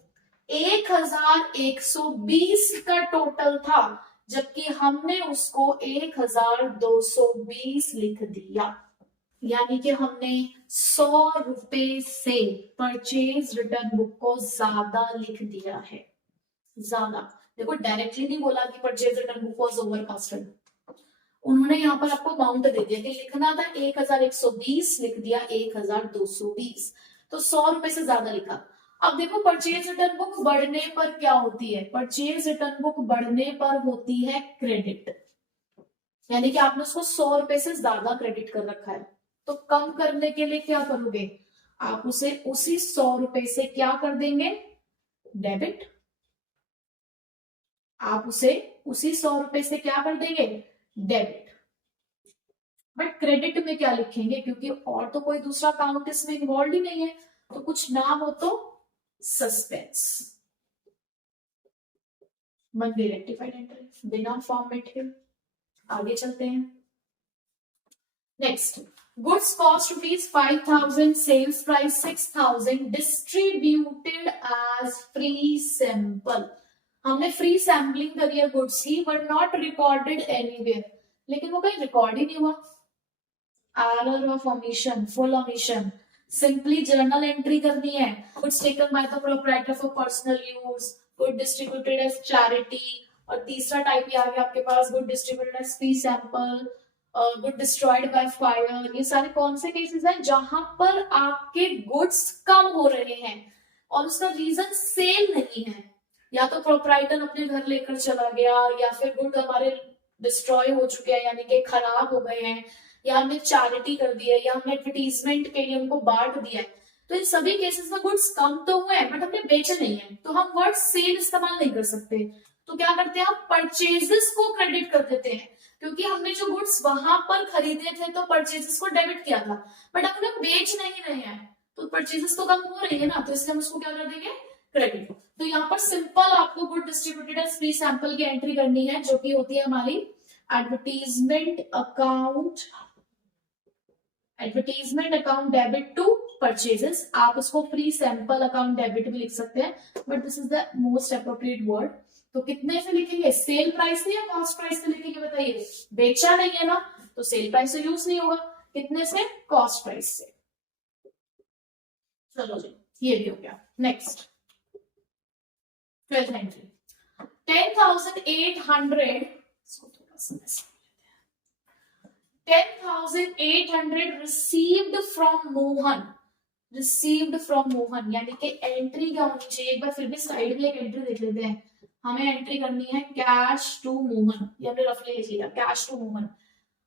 1120 का टोटल था, जबकि हमने उसको 1220 लिख दिया, यानी कि हमने 100 रुपए से परचेज रिटर्न बुक को ज्यादा लिख दिया है। ज्यादा देखो, डायरेक्टली नहीं बोला कि purchase return book was overcasted, उन्होंने यहाँ पर आपको अमाउंट दे दिया कि लिखना था 1120, लिख दिया 1220, तो 100 रुपए से ज्यादा लिखा। अब देखो परचेज रिटर्न बुक बढ़ने पर क्या होती है? परचेज रिटर्न बुक बढ़ने पर होती है क्रेडिट, यानी कि आपने उसको 100 रुपए से ज्यादा क्रेडिट कर रखा है, तो कम करने के लिए क्या करोगे? आप उसे उसी 100 रुपए से क्या कर देंगे? डेबिट। आप उसे उसी 100 रुपए से क्या कर देंगे? डेबिट। बट क्रेडिट में क्या लिखेंगे? क्योंकि और तो कोई दूसरा अकाउंट इसमें इन्वॉल्व ही नहीं है, तो कुछ ना हो तो सस्पेंस। बन गई रेक्टिफाइड एंट्री बिना फॉर्मेट के। आगे चलते हैं। Next, goods cost ₹5,000, sales price 6,000, distributed as free sample. हमने फ्री सैम्पलिंग करी है गुड्स की, बट नॉट रिकॉर्डेड एनीवेयर, लेकिन वो कहीं रिकॉर्ड ही नहीं हुआ। Error of omission, full omission. Simply journal entry करनी है, goods taken by the proprietor for personal use, good distributed as charity, और तीसरा टाइप ये आ गया आपके पास good distributed as free sample, good destroyed by fire. ये सारे कौन से केसेस हैं जहां पर आपके गुड्स कम हो रहे हैं और उसका रीजन सेल नहीं है, या तो प्रोप्राइटर अपने घर लेकर चला गया, या फिर गुड हमारे डिस्ट्रॉय हो चुके हैं यानी कि खराब हो गए हैं, या हमने चैरिटी कर दी है, या हमने एडवर्टीजमेंट के लिए उनको बांट दिया है। तो इन सभी केसेस में गुड्स कम तो हुए हैं बट हमने बेचे नहीं है, तो हम वर्ड सेल इस्तेमाल नहीं कर सकते। तो क्या करते हैं, हम परचेजेस को क्रेडिट कर देते हैं, क्योंकि हमने जो गुड्स वहां पर खरीदे थे तो परचेजेस को डेबिट किया था, बट अब हम बेच नहीं रहे हैं तो परचेजेस तो कम हो रही है ना, तो इसलिए हम उसको क्या कर देंगे, क्रेडिट। तो यहाँ पर सिंपल आपको good distributed as free sample की एंट्री करनी है, जो कि होती है हमारी advertisement account debit to purchases. आप उसको फ्री सैंपल अकाउंट डेबिट भी लिख सकते हैं, but this is the most appropriate word. तो कितने से लिखेंगे, सेल प्राइस से या कॉस्ट प्राइस से लिखेंगे बताइए, बेचा नहीं है ना तो सेल प्राइस से यूज नहीं होगा, कितने से, कॉस्ट प्राइस से। चलो जी, ये भी हो गया। Next 12th entry, 10,800, 10,800 received from Mohan, यानी कि एंट्री क्या होनी चाहिए, एक बार फिर भी साइड में एक एंट्री देख लेते हैं। हमें एंट्री करनी है कैश टू मोहन, ये हमने रफली लिख लिया, cash to Mohan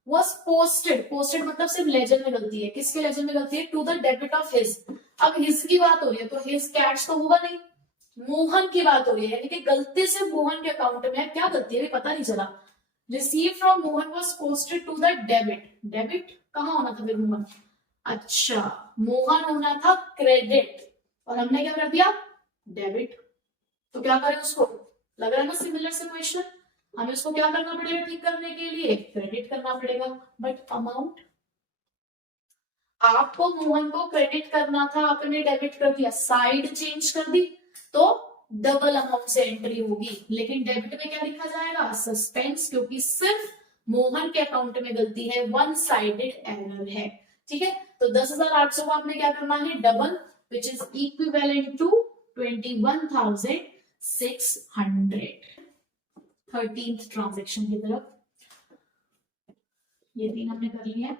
was posted मतलब सिर्फ लेजर में गलती है, किसके लेजर में गलती है, to the debit of his. अब हिज की बात हो रही है तो हिज कैश तो होगा नहीं, मोहन की बात हो रही है, यानी कि गलती से मोहन के अकाउंट में है, क्या गलती है पता नहीं चला। Receive from Mohan was posted to the debit कहाँ होना था फिर मोहन, अच्छा मोहन होना था क्रेडिट और हमने क्या कर दिया, डेबिट। तो क्या करें उसको, लग रहा है ना सिमिलर से क्वेश्चन, हमें उसको क्या करना पड़ेगा, ठीक करने के लिए क्रेडिट करना पड़ेगा। बट अमाउंट, आपको मोहन को क्रेडिट करना था, आपने डेबिट कर दिया, साइड चेंज कर दी तो डबल अमाउंट से एंट्री होगी, लेकिन डेबिट में क्या लिखा जाएगा, सस्पेंस, क्योंकि सिर्फ मोहन के अकाउंट में गलती है, वन साइडेड एरर है। ठीक है, तो 10,800 को आपने क्या करना है, double, which is equivalent to 21,600। 13th transaction की तरफ, ये 3 हमने कर लिए हैं।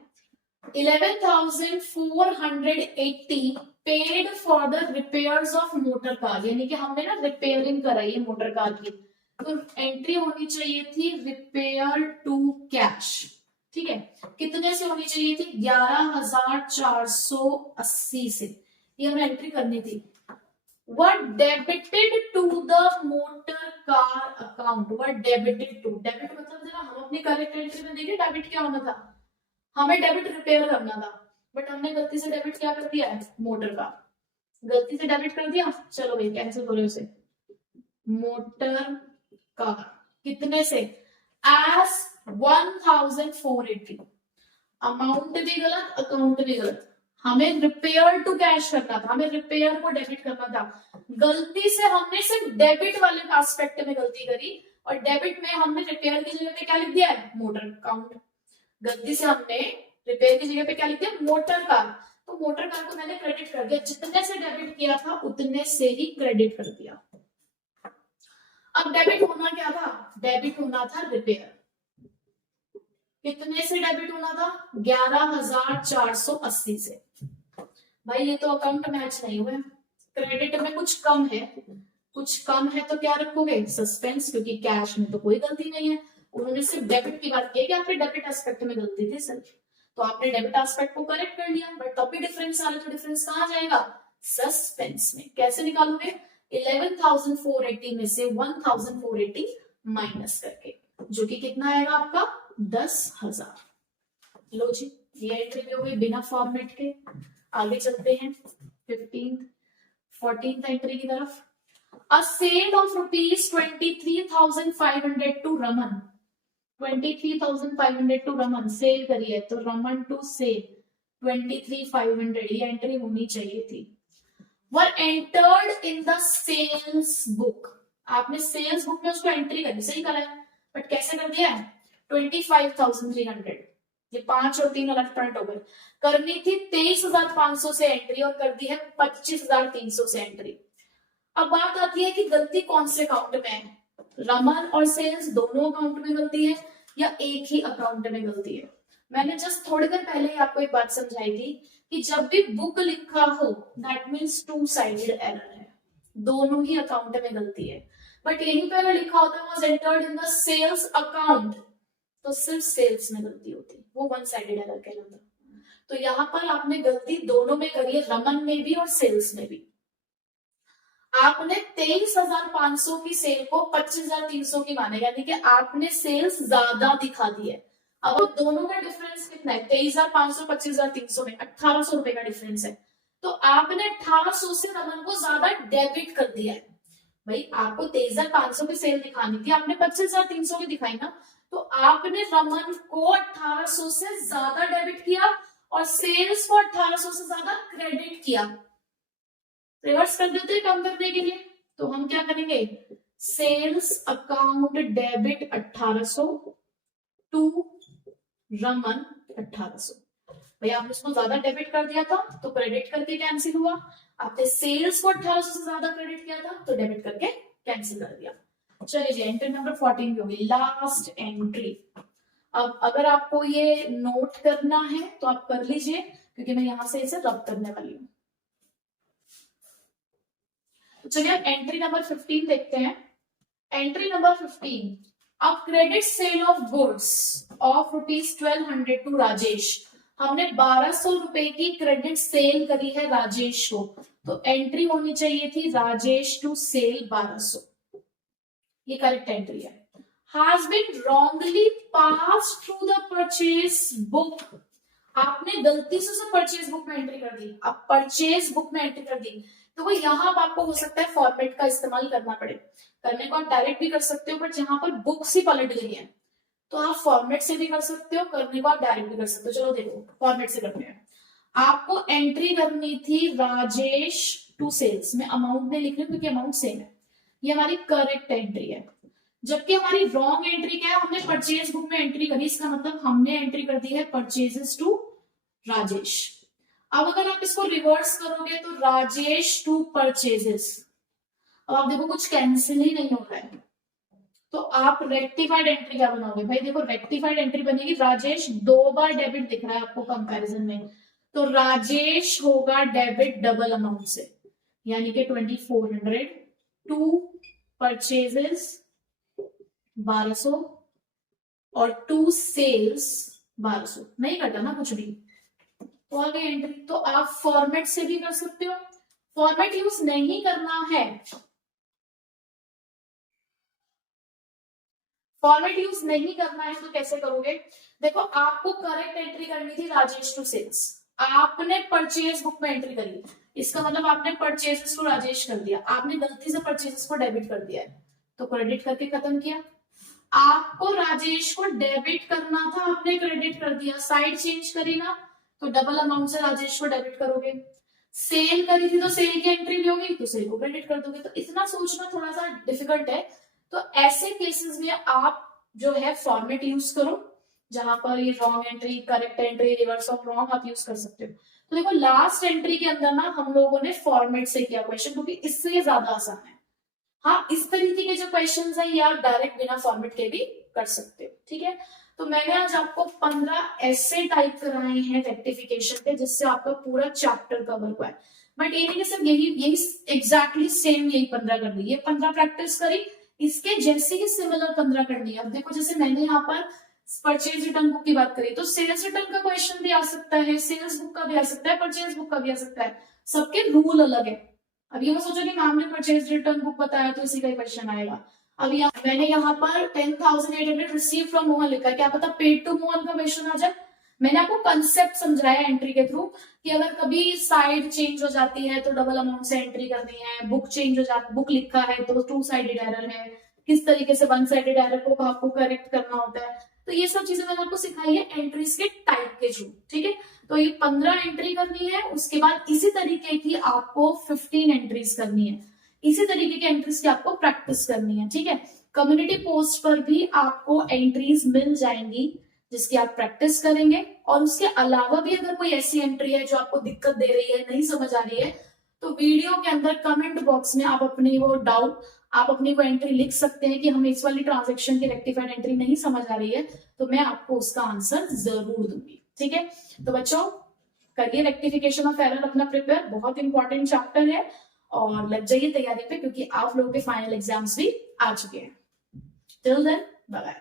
11,480 paid for the repairs of motor car, यानी कि हमने ना रिपेयरिंग कराई है मोटर कार की, तो एंट्री होनी चाहिए थी रिपेयर टू कैश। ठीक है, कितने से होनी चाहिए थी, 11,480 से, ये हमें एंट्री करनी थी। What debited to the motor car account? What debited to? Debit मतलब जरा हम अपनी करेक्ट एंट्री में देखिए डेबिट क्या होना था, हमें डेबिट रिपेयर करना था, बट हमने गलती से डेबिट क्या कर दिया है, मोटर का, गलती से डेबिट कर दिया, चलो भाई कैंसिल करो इसे, मोटर का कितने से, एज 1,480, अमाउंट भी गलत अकाउंट भी गलत, हमें रिपेयर टू कैश करना था, हमें रिपेयर को डेबिट करना था, गलती से हमने सिर्फ डेबिट वाले एस्पेक्ट में गलती करी और डेबिट में हमने रिपेयर की जगह पे क्या लिख दिया है, मोटर अकाउंट। गलती से हमने रिपेयर की जगह पे क्या लिख दिया, मोटर कार, तो मोटर कार को मैंने क्रेडिट कर दिया, जितने से डेबिट किया था उतने से ही क्रेडिट कर दिया। अब डेबिट होना क्या था, डेबिट होना था रिपेयर, कितने से डेबिट होना था, 11,480 से। भाई ये तो अकाउंट मैच नहीं हुए, क्रेडिट में कुछ कम है, कुछ कम है तो क्या रखोगे, सस्पेंस, क्योंकि कैश में तो कोई गलती नहीं है, उन्होंने सिर्फ डेबिट की बात की कि आपके डेबिट एस्पेक्ट में गलती थी सिर्फ, तो आपने डेबिट एस्पेक्ट को करेक्ट कर लिया, बट तब भी डिफरेंस आ रहा, तो डिफरेंस कहाँ जाएगा, सस्पेंस में। कैसे निकालोगे, 11,480 में से 1,480 माइनस करके, जो कि कितना आएगा आपका, 10,000। लो जी, ये एंट्री भी हो गई बिना फॉर्मेट के। आगे चलते हैं 14th एंट्री की तरफ। A sale of ₹23,500 to Raman, 23,500 to Raman, sale करी है तो रमन टू सेल 23,500, ये एंट्री होनी चाहिए थी। Were entered in the sales book, आपने सेल्स बुक में उसको एंट्री करी, सही करा है, बट कैसे कर दिया है 25,300, ये 5 और 3 अलग पॉइंट हो गए। करनी थी 23,500 से एंट्री और कर दी है 25,300 से एंट्री। अब बात आती है कि गलती कौन से अकाउंट में है, रमन और सेल्स दोनों अकाउंट में गलती है या एक ही अकाउंट में गलती है। मैंने जस्ट थोड़ी देर पहले आपको एक बात समझाई थी कि जब भी बुक लिखा हो that means two sided error है, दोनों ही अकाउंट में गलती है। बट यहीं पे अगर लिखा होता was entered in the sales account तो सिर्फ सेल्स में गलती होती, वो वन साइडेड एरर कहलाता। तो यहां पर आपने गलती दोनों में करी है, रमन में भी और सेल्स में भी। आपने 23,500 की सेल को 25,300 की माने, यानी कि आपने सेल्स ज्यादा दिखा दी है। अब दोनों का डिफरेंस कितना है, 23,500 25,300 में 1,800 रुपए का डिफरेंस है। तो आपने 1,800 से रमन को ज्यादा डेबिट कर दिया है। भाई आपको 23,500 की सेल दिखानी थी, आपने 25,300 की दिखाई ना, तो आपने रमन को 1,800 से ज्यादा डेबिट किया और सेल्स को 1,800 से ज्यादा क्रेडिट किया। रिवर्स कर देते हैं कम करने के लिए, तो हम क्या करेंगे, sales account debit 1,800 to Raman 1,800। भाई आपने उसको ज्यादा डेबिट कर दिया था तो क्रेडिट करके कैंसिल हुआ, आपने सेल्स को 1,800 से ज्यादा क्रेडिट किया था तो डेबिट करके कैंसिल कर दिया। चलिए जी एंट्री नंबर 14 की होगी लास्ट एंट्री। अब अगर आपको ये नोट करना है तो आप कर लीजिए, क्योंकि मैं यहां से इसे रब करने वाली हूं। चलिए अब एंट्री नंबर 15 देखते हैं। एंट्री नंबर 15, अब credit sale of goods of ₹1200 to Rajesh, हमने 1,200 रुपए की क्रेडिट सेल करी है राजेश को, तो एंट्री होनी चाहिए थी राजेश टू सेल 1,200, ये करेक्ट एंट्री है। Has been wrongly pass through the purchase book, आपने गलती से उसे परचेज बुक में एंट्री कर दी, अब परचेज बुक में एंट्री कर दी, तो वो यहां आपको हो सकता है फॉर्मेट का इस्तेमाल करना पड़े। करने को आप डायरेक्ट भी कर सकते हो, बट जहां पर बुक्स ही पलट गई है तो आप फॉर्मेट से भी कर सकते हो, करने को आप डायरेक्ट भी कर सकते हो। चलो देखो फॉर्मेट से करते हैं। आपको एंट्री करनी थी राजेश टू सेल्स, में अमाउंट में लिख रही हूं क्योंकि अमाउंट सेम है, ये हमारी करेक्ट एंट्री है। जबकि हमारी रॉन्ग एंट्री क्या है, हमने परचेज बुक में एंट्री करी, इसका मतलब हमने एंट्री कर दी है परचेजेस टू राजेश। अब अगर आप इसको रिवर्स करोगे तो राजेश टू परचेजेस, अब आप देखो कुछ कैंसिल ही नहीं हो रहा है, तो आप रेक्टिफाइड एंट्री क्या बनाओगे, भाई देखो रेक्टिफाइड एंट्री बनेगी, राजेश 2 बार डेबिट दिख रहा है आपको कंपैरिजन में, तो राजेश होगा डेबिट डबल अमाउंट से, यानी कि 2400 टू परचेजेस 1200 और टू सेल्स 1200, नहीं करता ना कुछ भी, तो आ गई एंट्री। तो आप फॉर्मेट से भी कर सकते हो, फॉर्मेट यूज नहीं करना है, फॉर्मेट यूज नहीं करना है तो कैसे करोगे, देखो आपको करेक्ट एंट्री करनी थी राजेश टू सेल्स, आपने परचेज बुक में एंट्री करी, इसका मतलब आपने परचेजेस टू राजेश कर दिया, आपने गलती से परचेजेस को डेबिट कर दिया है तो क्रेडिट करके खत्म किया। आपको राजेश को डेबिट करना था, आपने क्रेडिट कर दिया, साइड चेंज करी ना, तो डबल अमाउंट से राजेश को डेबिट करोगे। सेल करी थी तो सेल की एंट्री भी होगी तो सेल को क्रेडिट कर दोगे, तो इतना सोचना थोड़ा सा डिफिकल्ट है। तो ऐसे केसेस में आप जो है फॉर्मेट यूज करो, जहां पर ये wrong entry, correct entry, reverse of wrong आप यूज कर सकते हो। तो देखो लास्ट एंट्री के अंदर ना हम लोगों ने फॉर्मेट से किया क्वेश्चन, क्योंकि इससे ज्यादा आसान है। हाँ इस तरीके के जो क्वेश्चंस है ये आप डायरेक्ट बिना फॉर्मेट के भी कर सकते हो, ठीक है। तो मैंने आज आपको 15 ऐसे टाइप कराए हैं रेक्टिफिकेशन के, जिससे आपका पूरा चैप्टर कवर हुआ है। बट ये नहीं कि सिर्फ यही एग्जैक्टली सेम यही 15 कर दी, ये 15 प्रैक्टिस करी, इसके जैसे ही सिमिलर 15 करनी है। अब देखो जैसे मैंने यहाँ पर परचेज रिटर्न बुक की बात करी, तो सेल्स रिटर्न का क्वेश्चन भी आ सकता है, सेल्स बुक का भी आ सकता है, परचेज बुक का भी आ सकता है, सबके रूल अलग है। अब ये मत सोचो कि मैम ने परचेज रिटर्न बुक बताया तो इसी का क्वेश्चन आएगा। अब मैंने यहाँ पर 10,800 रिसीव फ्रॉम मोहन लिखा है, क्या पता पेड टू मोहन का क्वेश्चन आ जाए। मैंने आपको कंसेप्ट समझाया एंट्री के थ्रू कि अगर कभी साइड चेंज हो जाती है तो डबल अमाउंट से एंट्री करनी है, बुक चेंज हो जाती, बुक लिखा है तो टू साइडेड एरर है, किस तरीके से वन साइडेड एरर को आपको करेक्ट करना होता है। तो ये सब चीजें मैंने आपको सिखाई है एंट्रीज के टाइप के थ्रू, ठीक है। तो ये 15 एंट्री करनी है, उसके बाद इसी तरीके की आपको 15 एंट्रीज करनी है, इसी तरीके की एंट्रीज की आपको प्रैक्टिस करनी है, ठीक है। कम्युनिटी पोस्ट पर भी आपको एंट्रीज मिल जाएंगी जिसकी आप प्रैक्टिस करेंगे, और उसके अलावा भी अगर कोई ऐसी एंट्री है जो आपको दिक्कत दे रही है, नहीं समझ आ रही है, तो वीडियो के अंदर कमेंट बॉक्स में आप अपनी वो डाउट, आप अपनी वो एंट्री लिख सकते हैं कि हमें इस वाली ट्रांजेक्शन की रेक्टिफाइड एंट्री नहीं समझ आ रही है, तो मैं आपको उसका आंसर जरूर दूंगी, ठीक है। तो बच्चों करिए रेक्टिफिकेशन ऑफ एरर अपना प्रिपेयर, बहुत इंपॉर्टेंट चैप्टर है, और लग जाइए तैयारी पे क्योंकि आप लोगों के फाइनल एग्जाम्स भी आ चुके हैं। Till then bye bye.